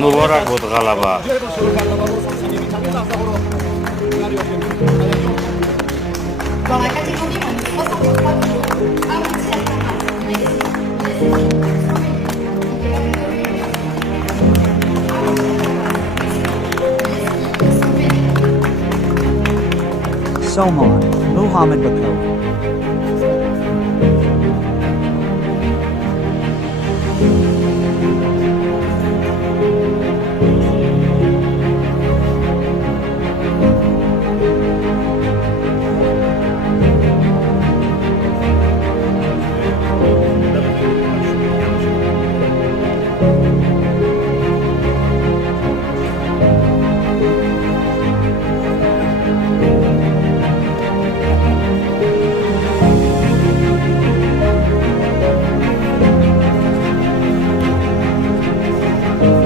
مبارك بود غلبه. Dans la catégorie moins de 333 kilos, Amouti Altamas, Salman Muhammad Bakov.